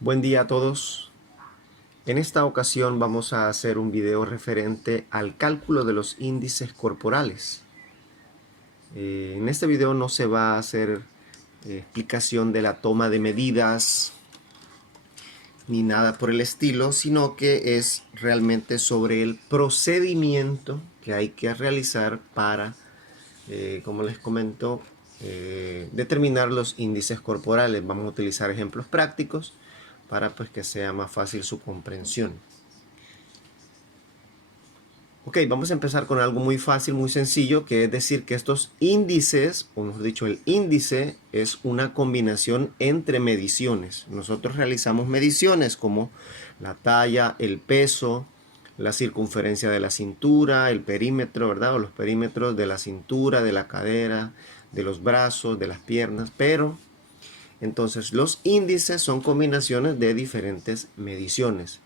Buen día a todos. En esta ocasión vamos a hacer un video referente al cálculo de los índices corporales. En este video no se va a hacer explicación de la toma de medidas ni nada por el estilo, sino que es realmente sobre el procedimiento que hay que realizar para, como les comento, determinar los índices corporales. Vamos a utilizar ejemplos prácticos para pues que sea más fácil su comprensión. Ok, vamos a empezar con algo muy fácil, muy sencillo, que es decir que estos índices, o mejor dicho, el índice es una combinación entre mediciones. Nosotros realizamos mediciones como la talla, el peso, la circunferencia de la cintura, el perímetro, ¿verdad? O los perímetros de la cintura, de la cadera, de los brazos, de las piernas, pero entonces los índices son combinaciones de diferentes mediciones.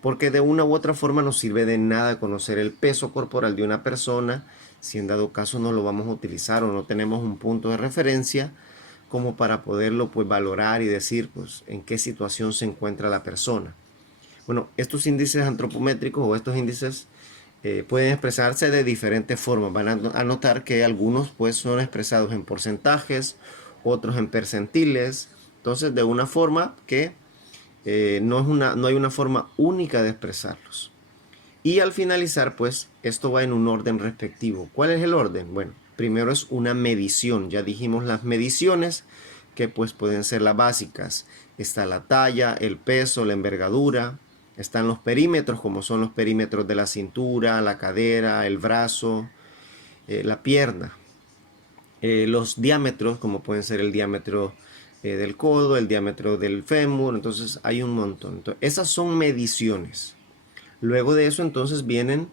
Porque de una u otra forma no sirve de nada conocer el peso corporal de una persona si en dado caso no lo vamos a utilizar o no tenemos un punto de referencia como para poderlo pues valorar y decir pues en qué situación se encuentra la persona. Bueno, estos índices antropométricos o estos índices pueden expresarse de diferentes formas. Van a notar que algunos pues son expresados en porcentajes, otros en percentiles. Entonces de una forma que no hay una forma única de expresarlos. Y al finalizar, pues, esto va en un orden respectivo. ¿Cuál es el orden? Bueno, primero es una medición. Ya dijimos las mediciones, que pues pueden ser las básicas. Está la talla, el peso, la envergadura. Están los perímetros, como son los perímetros de la cintura, la cadera, el brazo, la pierna. Los diámetros, como pueden ser el diámetro del codo, el diámetro del fémur, entonces hay un montón. Entonces, esas son mediciones. Luego de eso entonces vienen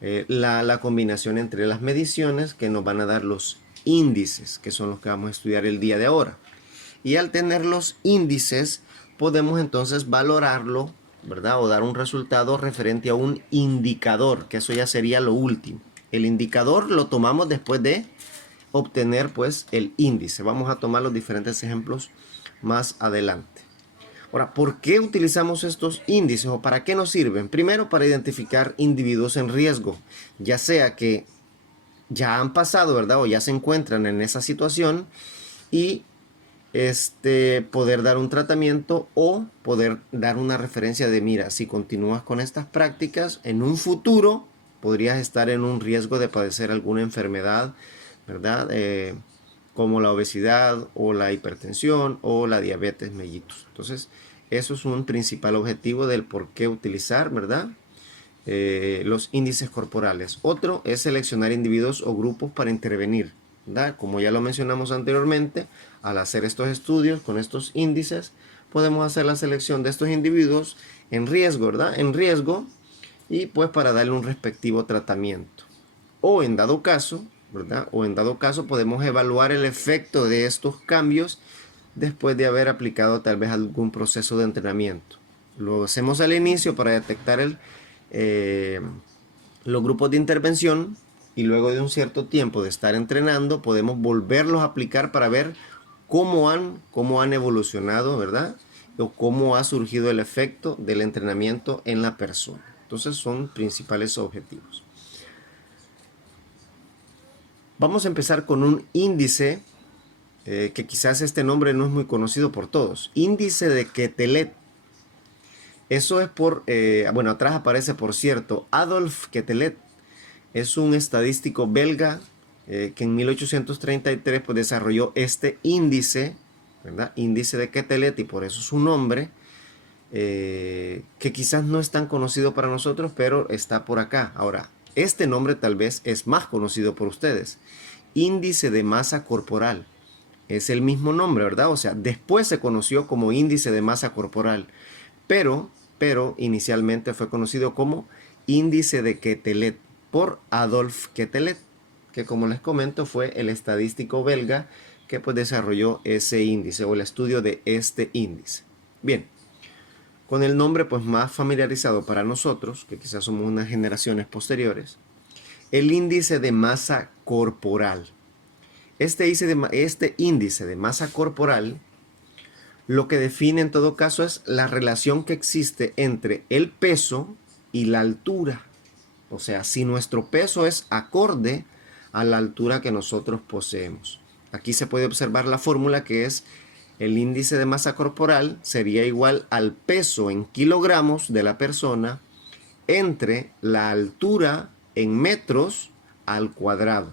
la combinación entre las mediciones que nos van a dar los índices, que son los que vamos a estudiar el día de ahora. Y al tener los índices podemos entonces valorarlo, ¿verdad? O dar un resultado referente a un indicador, que eso ya sería lo último. El indicador lo tomamos después de obtener pues el índice. Vamos a tomar los diferentes ejemplos más adelante. Ahora, ¿por qué utilizamos estos índices o para qué nos sirven? Primero, para identificar individuos en riesgo, ya sea que ya han pasado, ¿verdad? O ya se encuentran en esa situación y poder dar un tratamiento o poder dar una referencia de, mira, si continúas con estas prácticas, en un futuro podrías estar en un riesgo de padecer alguna enfermedad, ¿verdad? Como la obesidad o la hipertensión o la diabetes mellitus. Entonces, eso es un principal objetivo del por qué utilizar, ¿verdad? Los índices corporales. Otro es seleccionar individuos o grupos para intervenir, ¿verdad? Como ya lo mencionamos anteriormente, al hacer estos estudios con estos índices, podemos hacer la selección de estos individuos en riesgo, ¿verdad? En riesgo y pues para darle un respectivo tratamiento. O en dado caso, ¿verdad? O en dado caso podemos evaluar el efecto de estos cambios después de haber aplicado tal vez algún proceso de entrenamiento. Lo hacemos al inicio para detectar eh, los grupos de intervención y luego de un cierto tiempo de estar entrenando podemos volverlos a aplicar para ver cómo han evolucionado, ¿verdad? O cómo ha surgido el efecto del entrenamiento en la persona. Entonces son principales objetivos. Vamos a empezar con un índice que quizás este nombre no es muy conocido por todos. Índice de Quetelet. Eso es bueno, atrás aparece, por cierto, Adolf Quetelet. Es un estadístico belga que en 1833 pues, desarrolló este índice, ¿verdad? Índice de Quetelet, y por eso su nombre, que quizás no es tan conocido para nosotros, pero está por acá. Ahora, este nombre tal vez es más conocido por ustedes. Índice de masa corporal. Es el mismo nombre, ¿verdad? O sea, después se conoció como índice de masa corporal, pero, pero inicialmente fue conocido como índice de Quetelet por Adolf Quetelet, que como les comento fue el estadístico belga que pues desarrolló ese índice o el estudio de este índice. Bien, con el nombre pues más familiarizado para nosotros, que quizás somos unas generaciones posteriores, el índice de masa corporal. Este índice de masa corporal Lo que define en todo caso es la relación que existe entre el peso y la altura. O sea, si nuestro peso es acorde a la altura que nosotros poseemos. Aquí se puede observar la fórmula, que es el índice de masa corporal sería igual al peso en kilogramos de la persona entre la altura en metros al cuadrado.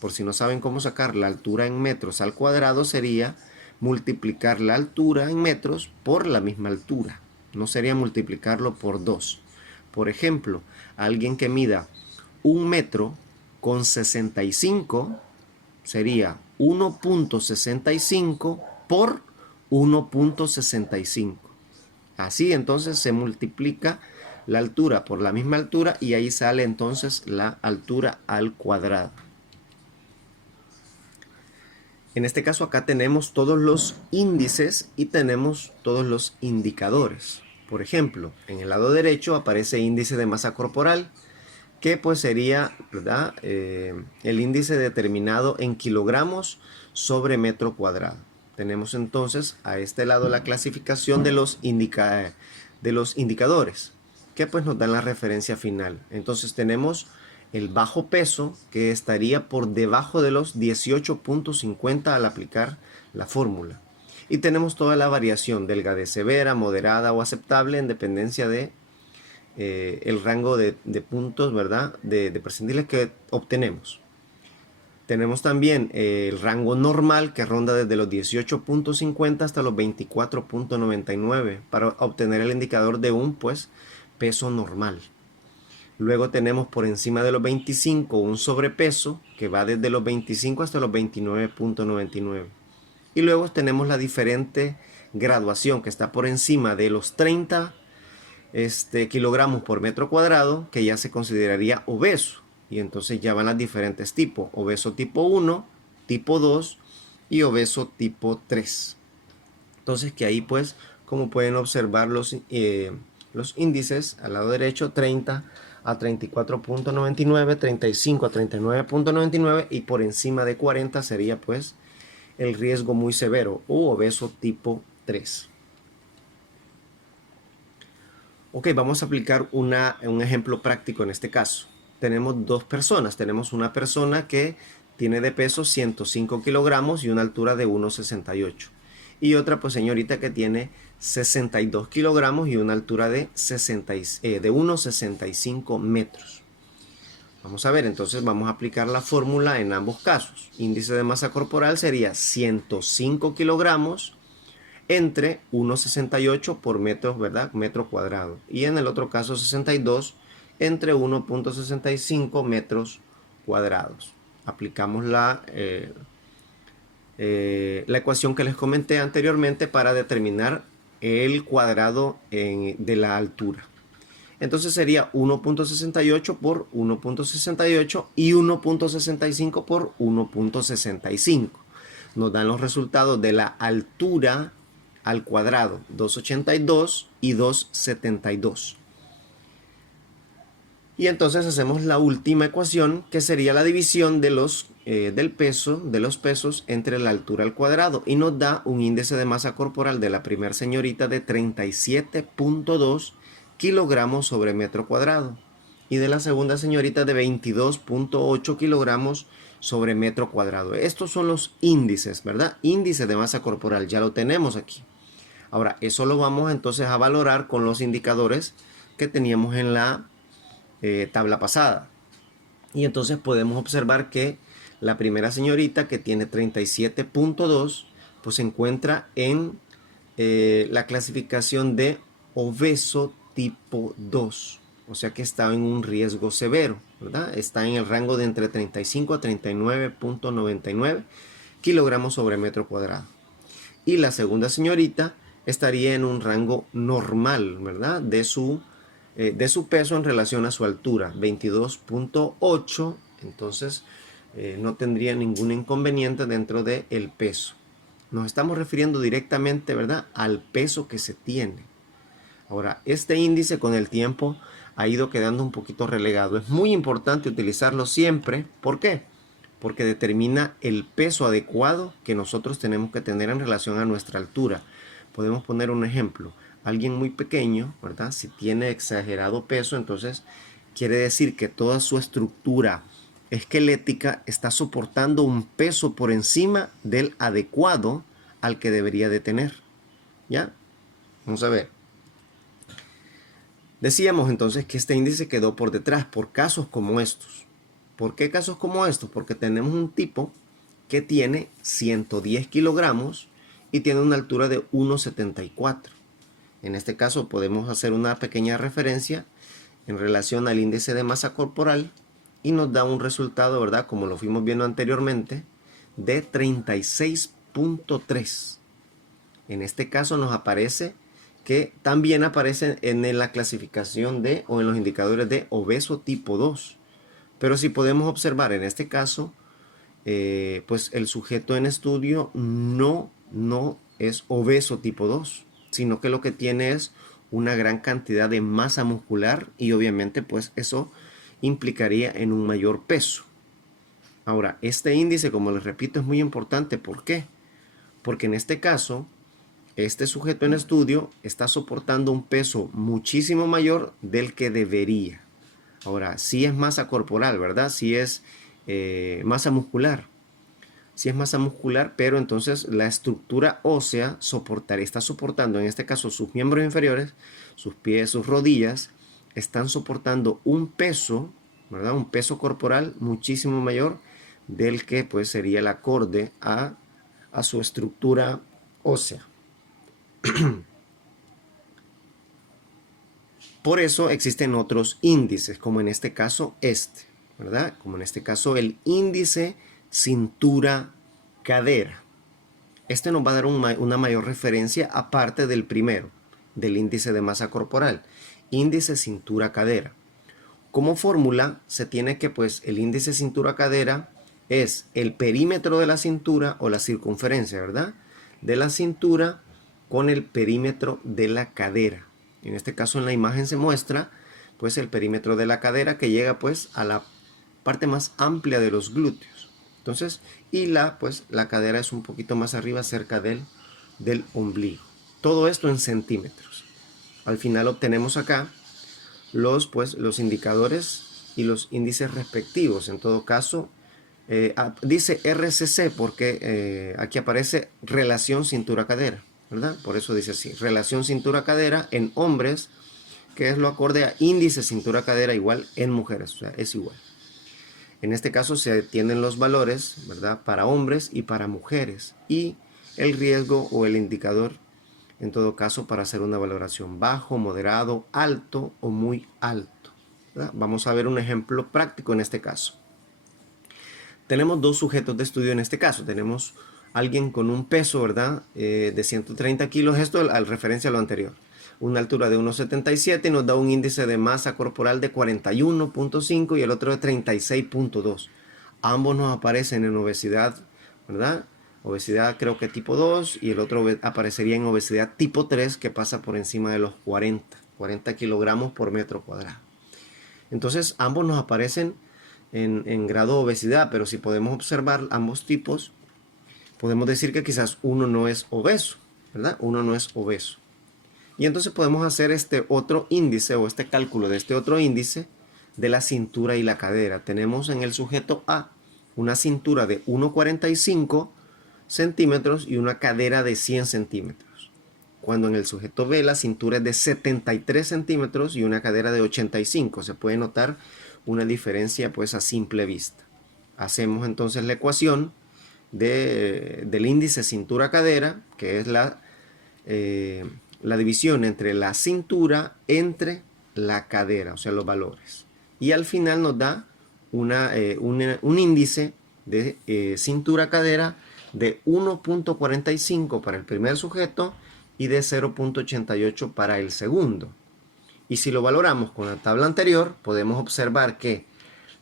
Por si no saben cómo sacar la altura en metros al cuadrado, sería multiplicar la altura en metros por la misma altura. No sería multiplicarlo por 2. Por ejemplo, alguien que mida 1 metro con 65 sería 1.65 por 1.65. Así entonces se multiplica la altura por la misma altura y ahí sale entonces la altura al cuadrado. En este caso acá tenemos todos los índices y tenemos todos los indicadores. Por ejemplo, en el lado derecho aparece índice de masa corporal, que pues sería, ¿verdad? El índice determinado en kilogramos sobre metro cuadrado. Tenemos entonces a este lado la clasificación de los indicadores, que pues nos dan la referencia final. Entonces tenemos el bajo peso, que estaría por debajo de los 18.50 al aplicar la fórmula. Y tenemos toda la variación, delgadez severa, moderada o aceptable, en dependencia de el rango de puntos, ¿verdad? De percentiles que obtenemos. Tenemos también el rango normal, que ronda desde los 18.50 hasta los 24.99 para obtener el indicador de un peso normal. Luego tenemos por encima de los 25 un sobrepeso, que va desde los 25 hasta los 29.99. Y luego tenemos la diferente graduación, que está por encima de los 30 kilogramos por metro cuadrado, que ya se consideraría obeso. Y entonces ya van los diferentes tipos: obeso tipo 1, tipo 2 y obeso tipo 3. Entonces que ahí pues, como pueden observar los índices, al lado derecho 30 a 34.99, 35 a 39.99 y por encima de 40 sería pues el riesgo muy severo o obeso tipo 3. Ok, vamos a aplicar un ejemplo práctico en este caso. Tenemos dos personas. Tenemos una persona que tiene de peso 105 kilogramos y una altura de 1,68. Y otra pues señorita que tiene 62 kilogramos y una altura de 1,65 metros. Vamos a ver, entonces vamos a aplicar la fórmula en ambos casos. Índice de masa corporal sería 105 kilogramos entre 1,68 por metro, ¿verdad? Metro cuadrado. Y en el otro caso 62 entre 1.65 metros cuadrados. Aplicamos la ecuación que les comenté anteriormente para determinar el cuadrado de la altura. Entonces sería 1.68 por 1.68 y 1.65 por 1.65. Nos dan los resultados de la altura al cuadrado, 2,82 y 2,72. Y entonces hacemos la última ecuación, que sería la división de los pesos entre la altura al cuadrado, y nos da un índice de masa corporal de la primera señorita de 37.2 kilogramos sobre metro cuadrado y de la segunda señorita de 22.8 kilogramos sobre metro cuadrado. Estos son los índices, ¿verdad? Índice de masa corporal, ya lo tenemos aquí. Ahora, eso lo vamos entonces a valorar con los indicadores que teníamos en la tabla pasada. Y entonces podemos observar que la primera señorita, que tiene 37.2, pues se encuentra en la clasificación de obeso tipo 2. O sea que está en un riesgo severo, ¿verdad? Está en el rango de entre 35 a 39.99 kilogramos sobre metro cuadrado. Y la segunda señorita estaría en un rango normal, ¿verdad? De su peso en relación a su altura, 22.8. Entonces no tendría ningún inconveniente dentro del peso. Nos estamos refiriendo directamente, ¿verdad?, al peso que se tiene. Ahora, este índice con el tiempo ha ido quedando un poquito relegado. Es muy importante utilizarlo siempre. ¿Por qué? Porque determina el peso adecuado que nosotros tenemos que tener en relación a nuestra altura. Podemos poner un ejemplo. Alguien muy pequeño, ¿verdad? Si tiene exagerado peso, entonces quiere decir que toda su estructura esquelética está soportando un peso por encima del adecuado al que debería de tener. ¿Ya? Vamos a ver. Decíamos entonces que este índice quedó por detrás por casos como estos. ¿Por qué casos como estos? Porque tenemos un tipo que tiene 110 kilogramos y tiene una altura de 1,74. En este caso podemos hacer una pequeña referencia en relación al índice de masa corporal y nos da un resultado, ¿verdad? Como lo fuimos viendo anteriormente, de 36,3. En este caso nos aparece que también aparece en la clasificación de o en los indicadores de obeso tipo 2. Pero si podemos observar en este caso, pues el sujeto en estudio no es obeso tipo 2, sino que lo que tiene es una gran cantidad de masa muscular y obviamente pues eso implicaría en un mayor peso. Ahora, este índice, como les repito, es muy importante. ¿Por qué? Porque en este caso, este sujeto en estudio está soportando un peso muchísimo mayor del que debería. Ahora, sí es masa corporal, ¿verdad? Sí es masa muscular. Sí es masa muscular, pero entonces la estructura ósea está soportando, en este caso, sus miembros inferiores, sus pies, sus rodillas, están soportando un peso, ¿verdad? Un peso corporal muchísimo mayor del que pues sería el acorde a su estructura ósea. Por eso existen otros índices, como en este caso ¿verdad? Como en este caso el índice cintura-cadera. Este nos va a dar una mayor referencia aparte del primero, del índice de masa corporal. Índice cintura-cadera. Como fórmula se tiene que pues el índice cintura-cadera es el perímetro de la cintura o la circunferencia, ¿verdad? De la cintura con el perímetro de la cadera. En este caso en la imagen se muestra pues el perímetro de la cadera que llega pues a la parte más amplia de los glúteos. Entonces, y la cadera es un poquito más arriba cerca del ombligo. Todo esto en centímetros. Al final obtenemos acá los indicadores y los índices respectivos. En todo caso, dice RCC porque aquí aparece relación cintura-cadera, ¿verdad? Por eso dice así, relación cintura-cadera en hombres, que es lo acorde a índice cintura-cadera igual en mujeres, o sea, es igual. En este caso se tienen los valores, ¿verdad? Para hombres y para mujeres, y el riesgo o el indicador, en todo caso, para hacer una valoración bajo, moderado, alto o muy alto, ¿verdad? Vamos a ver un ejemplo práctico en este caso. Tenemos dos sujetos de estudio en este caso. Tenemos alguien con un peso, ¿verdad? De 130 kilos, esto al referencia a lo anterior. Una altura de 1,77 y nos da un índice de masa corporal de 41,5 y el otro de 36,2. Ambos nos aparecen en obesidad, ¿verdad? Obesidad creo que tipo 2 y el otro aparecería en obesidad tipo 3 que pasa por encima de los 40 kilogramos por metro cuadrado. Entonces ambos nos aparecen en grado de obesidad, pero si podemos observar ambos tipos, podemos decir que quizás uno no es obeso, ¿verdad? Uno no es obeso. Y entonces podemos hacer este otro índice o este cálculo de este otro índice de la cintura y la cadera. Tenemos en el sujeto A una cintura de 1,45 centímetros y una cadera de 100 centímetros. Cuando en el sujeto B la cintura es de 73 centímetros y una cadera de 85. Se puede notar una diferencia pues a simple vista. Hacemos entonces la ecuación del índice cintura-cadera, que es la división entre la cintura entre la cadera, o sea, los valores. Y al final nos da un índice de cintura-cadera de 1,45 para el primer sujeto y de 0,88 para el segundo. Y si lo valoramos con la tabla anterior, podemos observar que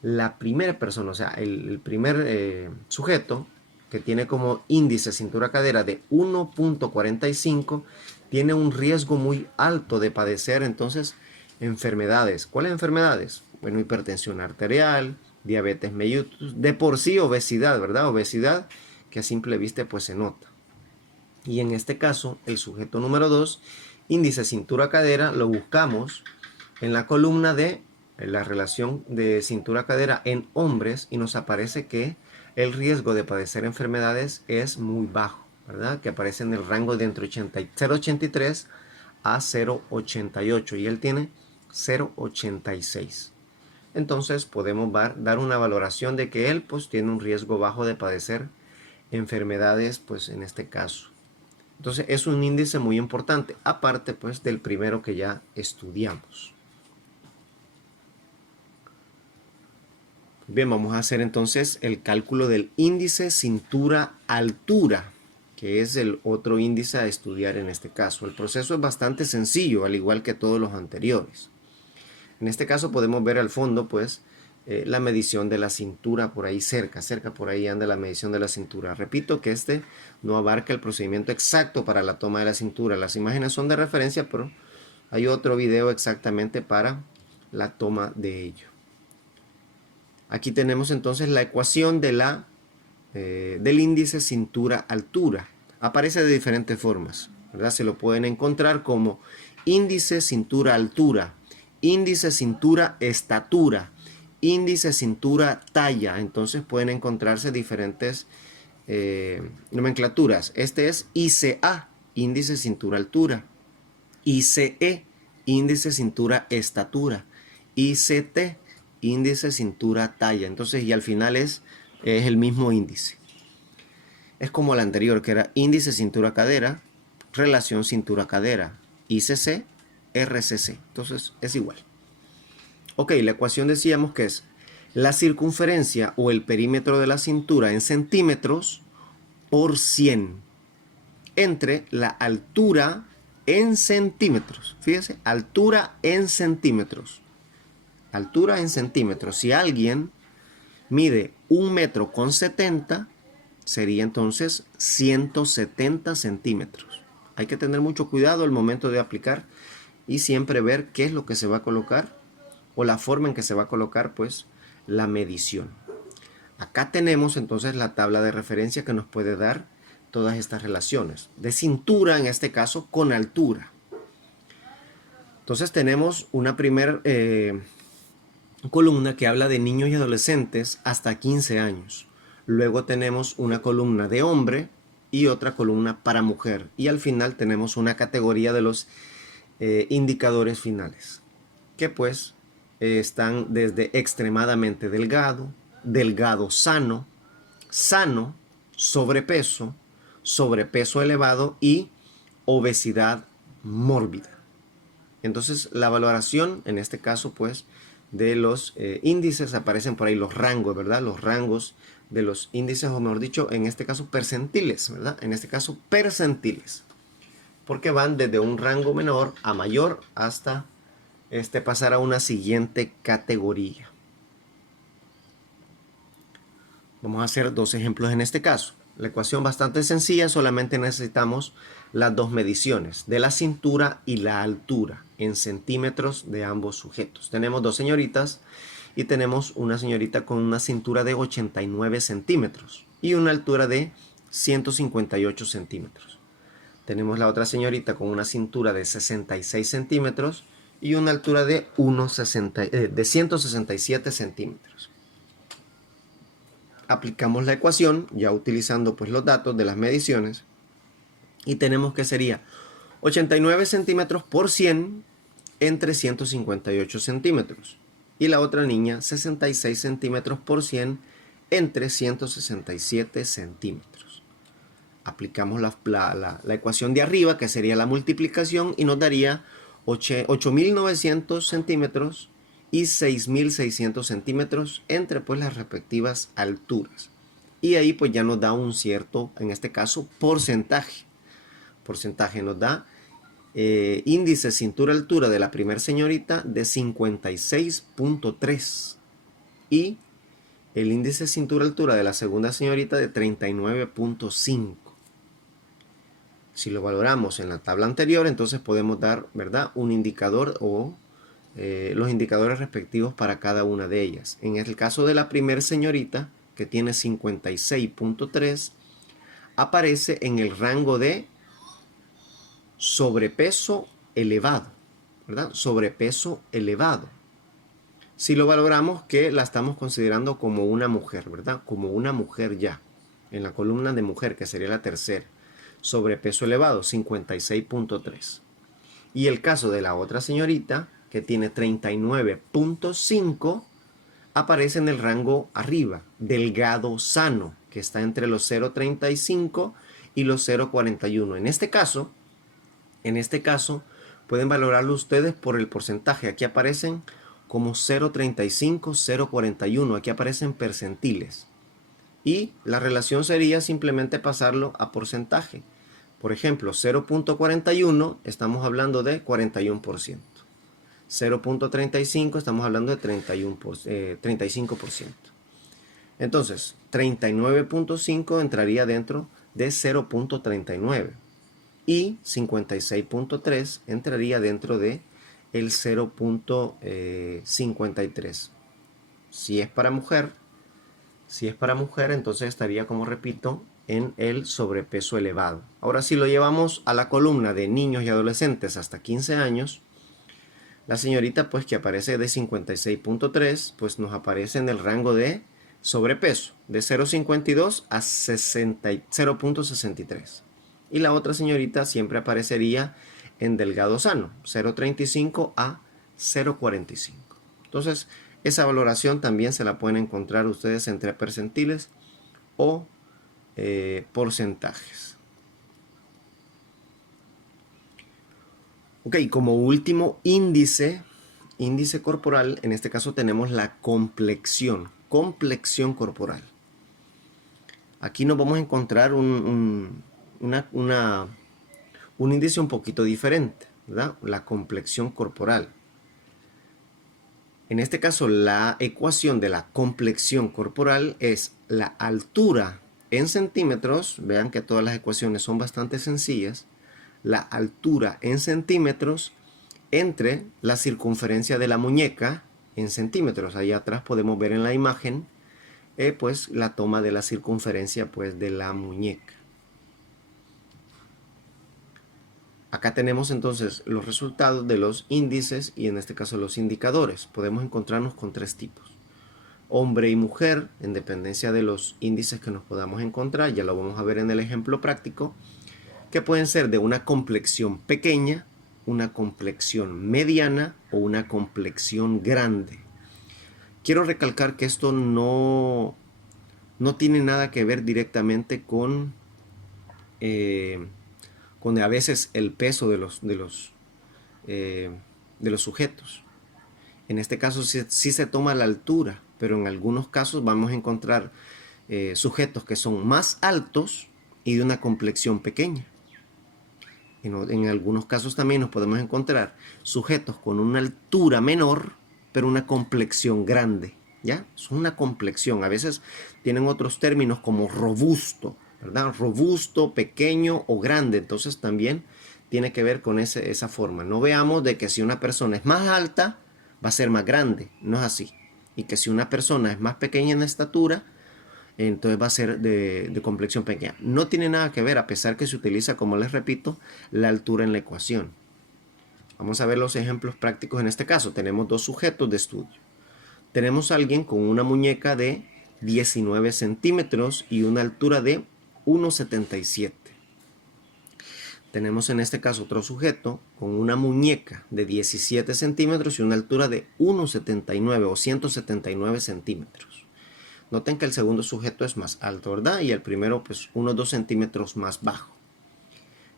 la primera persona, o sea, el primer sujeto que tiene como índice cintura-cadera de 1,45, tiene un riesgo muy alto de padecer entonces enfermedades. ¿Cuáles enfermedades? Bueno, hipertensión arterial, diabetes mellitus, de por sí obesidad, ¿verdad? Obesidad que a simple vista pues se nota. Y en este caso, el sujeto número 2, índice cintura-cadera, lo buscamos en la columna de la relación de cintura-cadera en hombres y nos aparece que el riesgo de padecer enfermedades es muy bajo, ¿verdad? Que aparece en el rango de entre 0,83 a 0,88 y él tiene 0,86. Entonces podemos dar una valoración de que él pues tiene un riesgo bajo de padecer enfermedades, pues en este caso. Entonces es un índice muy importante, aparte pues del primero que ya estudiamos. Bien, vamos a hacer entonces el cálculo del índice cintura-altura, que es el otro índice a estudiar en este caso. El proceso es bastante sencillo, al igual que todos los anteriores. En este caso podemos ver al fondo pues la medición de la cintura por ahí cerca por ahí anda la medición de la cintura. Repito que este no abarca el procedimiento exacto para la toma de la cintura. Las imágenes son de referencia, pero hay otro video exactamente para la toma de ello. Aquí tenemos entonces la ecuación de del índice cintura-altura. Aparece de diferentes formas, ¿verdad? Se lo pueden encontrar como índice cintura-altura, índice cintura-estatura, índice cintura-talla. Entonces pueden encontrarse diferentes nomenclaturas. Este es ICA, índice cintura-altura, ICE, índice cintura-estatura, ICT, índice cintura-talla. Entonces, y al final es el mismo índice. Es como el anterior, que era índice cintura-cadera, relación cintura-cadera, ICC, RCC. Entonces, es igual. Ok, la ecuación decíamos que es la circunferencia o el perímetro de la cintura en centímetros por 100 entre la altura en centímetros. Fíjese, altura en centímetros. Altura en centímetros. Si alguien mide 1,70 m, sería entonces 170 centímetros. Hay que tener mucho cuidado al momento de aplicar y siempre ver qué es lo que se va a colocar o la forma en que se va a colocar pues la medición. Acá tenemos entonces la tabla de referencia que nos puede dar todas estas relaciones. De cintura en este caso con altura. Entonces tenemos una primera columna que habla de niños y adolescentes hasta 15 años. Luego tenemos una columna de hombre y otra columna para mujer. Y al final tenemos una categoría de los indicadores finales, que pues están desde extremadamente delgado, delgado sano, sano, sobrepeso, sobrepeso elevado y obesidad mórbida. Entonces la valoración en este caso pues de los índices, aparecen por ahí los rangos, ¿verdad? Los rangos de los índices, o mejor dicho, en este caso percentiles, ¿verdad? En este caso percentiles, porque van desde un rango menor a mayor hasta pasar a una siguiente categoría. Vamos a hacer dos ejemplos en este caso. La ecuación bastante sencilla, solamente necesitamos las dos mediciones de la cintura y la altura en centímetros de ambos sujetos. Tenemos dos señoritas y tenemos una señorita con una cintura de 89 centímetros y una altura de 158 centímetros. Tenemos la otra señorita con una cintura de 66 centímetros y una altura de 167 centímetros. Aplicamos la ecuación ya utilizando pues los datos de las mediciones y tenemos que sería 89 centímetros por 100 entre 158 centímetros y la otra niña 66 centímetros por 100 entre 167 centímetros. Aplicamos la ecuación de arriba, que sería la multiplicación, y nos daría 8.900 centímetros y 6.600 centímetros entre pues las respectivas alturas. Y ahí pues ya nos da un cierto, en este caso, porcentaje. Porcentaje nos da índice cintura-altura de la primera señorita de 56.3 y el índice cintura-altura de la segunda señorita de 39.5. Si lo valoramos en la tabla anterior, entonces podemos dar, ¿verdad?, un indicador o los indicadores respectivos para cada una de ellas. En el caso de la primera señorita, que tiene 56.3, aparece en el rango de sobrepeso elevado, ¿verdad? Sobrepeso elevado. Si lo valoramos que la estamos considerando como una mujer, ¿verdad? Como una mujer ya. En la columna de mujer, que sería la tercera. Sobrepeso elevado, 56.3. Y el caso de la otra señorita, que tiene 39.5, aparece en el rango arriba, delgado sano, que está entre los 0.35 y los 0.41. En este caso, pueden valorarlo ustedes por el porcentaje. Aquí aparecen como 0.35, 0.41. Aquí aparecen percentiles. Y la relación sería simplemente pasarlo a porcentaje. Por ejemplo, 0.41 estamos hablando de 41%. 0.35 estamos hablando de 35%. Entonces, 39.5 entraría dentro de 0.39 y 56.3 entraría dentro de el 0.53. Si es para mujer, entonces estaría, como repito, en el sobrepeso elevado. Ahora, si lo llevamos a la columna de niños y adolescentes hasta 15 años, la señorita, pues, que aparece de 56.3, pues nos aparece en el rango de sobrepeso, de 0.52 a 0.63. Y la otra señorita siempre aparecería en delgado sano, 0.35 a 0.45. Entonces, esa valoración también se la pueden encontrar ustedes entre percentiles o porcentajes. Ok, como último índice corporal, en este caso tenemos la complexión corporal. Aquí nos vamos a encontrar un índice un poquito diferente, ¿verdad? La complexión corporal. En este caso, la ecuación de la complexión corporal es la altura en centímetros. Vean que todas las ecuaciones son bastante sencillas. La altura en centímetros entre la circunferencia de la muñeca en centímetros. Ahí atrás podemos ver en la imagen pues la toma de la circunferencia pues de la muñeca. Acá tenemos entonces los resultados de los índices y en este caso los indicadores. Podemos encontrarnos con tres tipos. Hombre y mujer, en dependencia de los índices que nos podamos encontrar, ya lo vamos a ver en el ejemplo práctico, que pueden ser de una complexión pequeña, una complexión mediana o una complexión grande. Quiero recalcar que esto no tiene nada que ver directamente con a veces el peso de los sujetos. En este caso sí se toma la altura, pero en algunos casos vamos a encontrar sujetos que son más altos y de una complexión pequeña. En algunos casos también nos podemos encontrar sujetos con una altura menor, pero una complexión grande. ¿Ya? Es una complexión. A veces tienen otros términos como robusto, ¿verdad? Robusto, pequeño o grande. Entonces también tiene que ver con esa forma. No veamos de que si una persona es más alta, va a ser más grande. No es así. Y que si una persona es más pequeña en estatura, entonces va a ser de complexión pequeña. No tiene nada que ver, a pesar que se utiliza, como les repito, la altura en la ecuación. Vamos a ver los ejemplos prácticos en este caso. Tenemos dos sujetos de estudio. Tenemos a alguien con una muñeca de 19 centímetros y una altura de 1,77. Tenemos en este caso otro sujeto con una muñeca de 17 centímetros y una altura de 1,79 o 179 centímetros. Noten que el segundo sujeto es más alto, ¿verdad? Y el primero pues unos 2 centímetros más bajo.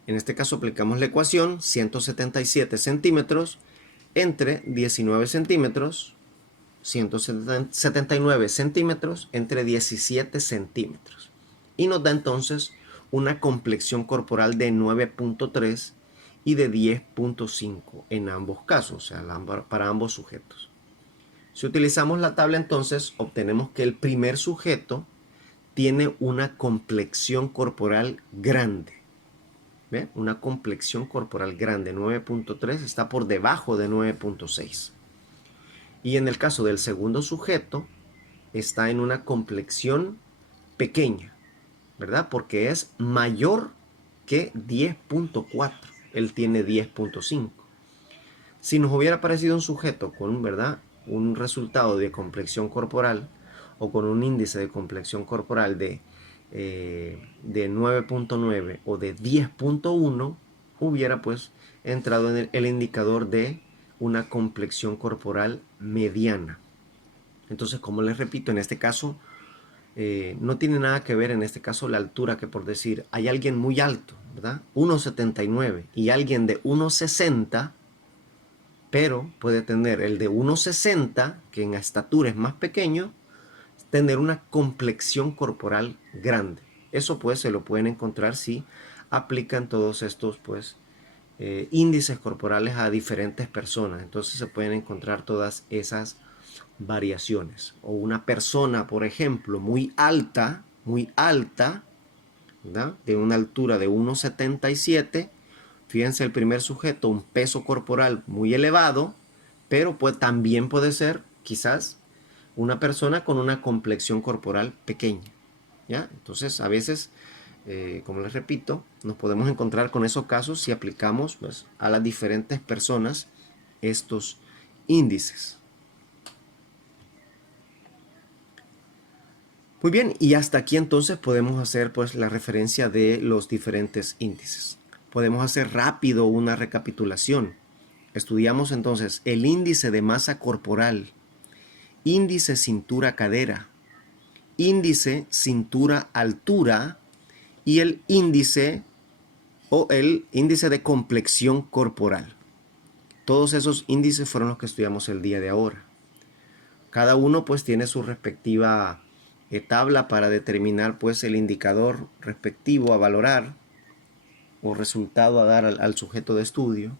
En este caso aplicamos la ecuación 177 centímetros entre 19 centímetros, 179 centímetros entre 17 centímetros. Y nos da entonces una complexión corporal de 9.3 y de 10.5 en ambos casos, o sea, para ambos sujetos. Si utilizamos la tabla, entonces obtenemos que el primer sujeto tiene una complexión corporal grande. ¿Ve? Una complexión corporal grande, 9.3, está por debajo de 9.6. Y en el caso del segundo sujeto, está en una complexión pequeña, ¿verdad? Porque es mayor que 10.4. Él tiene 10.5. Si nos hubiera aparecido un sujeto con, ¿verdad?, un resultado de complexión corporal o con un índice de complexión corporal de 9.9 o de 10.1, hubiera pues entrado en el indicador de una complexión corporal mediana. Entonces, como les repito, en este caso no tiene nada que ver en este caso la altura, que por decir, hay alguien muy alto, ¿verdad? 1,79 y alguien de 1,60, pero puede tener el de 1,60, que en estatura es más pequeño, tener una complexión corporal grande. Eso pues se lo pueden encontrar si aplican todos estos pues índices corporales a diferentes personas. Entonces se pueden encontrar todas esas variaciones. O una persona, por ejemplo, muy alta, ¿verdad?, de una altura de 1,77. Fíjense, el primer sujeto, un peso corporal muy elevado, pero pues también puede ser quizás una persona con una complexión corporal pequeña, ¿ya? Entonces, a veces, como les repito, nos podemos encontrar con esos casos si aplicamos pues, a las diferentes personas estos índices. Muy bien, y hasta aquí entonces podemos hacer pues la referencia de los diferentes índices. Podemos hacer rápido una recapitulación. Estudiamos entonces el índice de masa corporal, índice cintura-cadera, índice cintura-altura y el índice o el índice de complexión corporal. Todos esos índices fueron los que estudiamos el día de ahora. Cada uno pues tiene su respectiva tabla para determinar pues el indicador respectivo a valorar o resultado a dar al sujeto de estudio.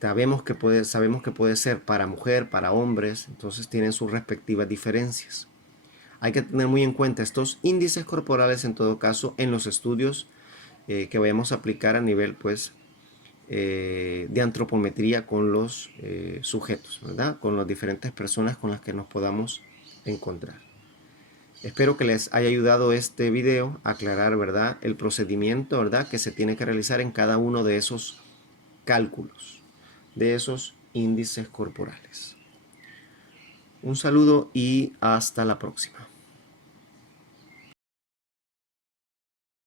Sabemos que puede ser para mujer, para hombres, entonces tienen sus respectivas diferencias. Hay que tener muy en cuenta estos índices corporales en todo caso en los estudios que vayamos a aplicar a nivel pues de antropometría con los sujetos, ¿verdad? Con las diferentes personas con las que nos podamos encontrar. Espero que les haya ayudado este video a aclarar, ¿verdad?, el procedimiento, ¿verdad?, que se tiene que realizar en cada uno de esos cálculos, de esos índices corporales. Un saludo y hasta la próxima.